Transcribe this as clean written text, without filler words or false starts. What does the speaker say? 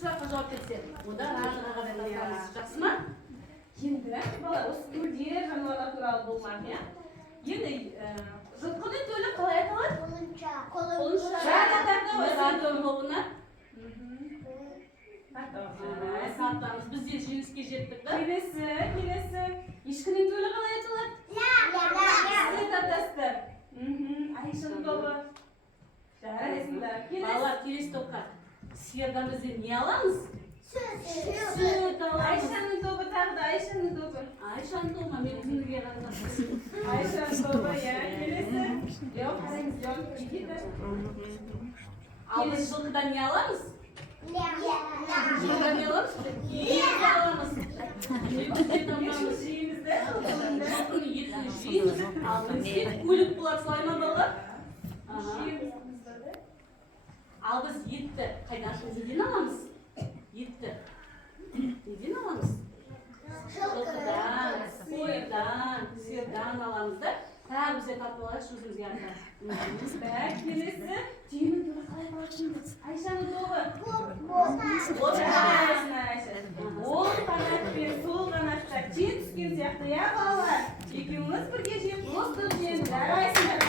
сұраққа жауап берсе, онда разыға қарай тартамыз. Жақсы ма? Енді бала осы түрде жануарлар туралы болмақ, иә? Енді жылқының төлі қалай аталады? Құлынша. Радио тобына саттамыз. Біз де жеңіске жеттік, да? Келесі. Ешкінің төлі қалай аталады? Сіз атасыздар. Айшаның тобы. Жарайсыңдар. Балалар, келесі топқа. Сиырдан біз не аламыз? Сүт аламыз. Айшаның тобы тағы да Айшаның тобы. Айшаның тобы ма? Мен күніге қарасам. Айшаның тобы, иә. Келесі. Жоқ, қараңыз, жоқ. Кетеді. Ал біз жылқыдан не аламыз? Жылқыдан не аламыз? Ет аламыз. Ет аламыз. Жылқының етін жейміз. Ал бізде көлік болады, солай ма балалар? Ал біз етті қайдан неден аламыз? Етті неден аламыз? Жылқыдан, қойдан, сиырдан аламыз да. Тағы бізде тартып алайықшы өзімізге артынан. Келесі. Түйенің тобы қалай аталады? Айшаның тобы. Ол қанатпен сол қанатта жем түскен сияқты, иә балалар? Екеуміз бірге жем достық жем жарайсыңдар.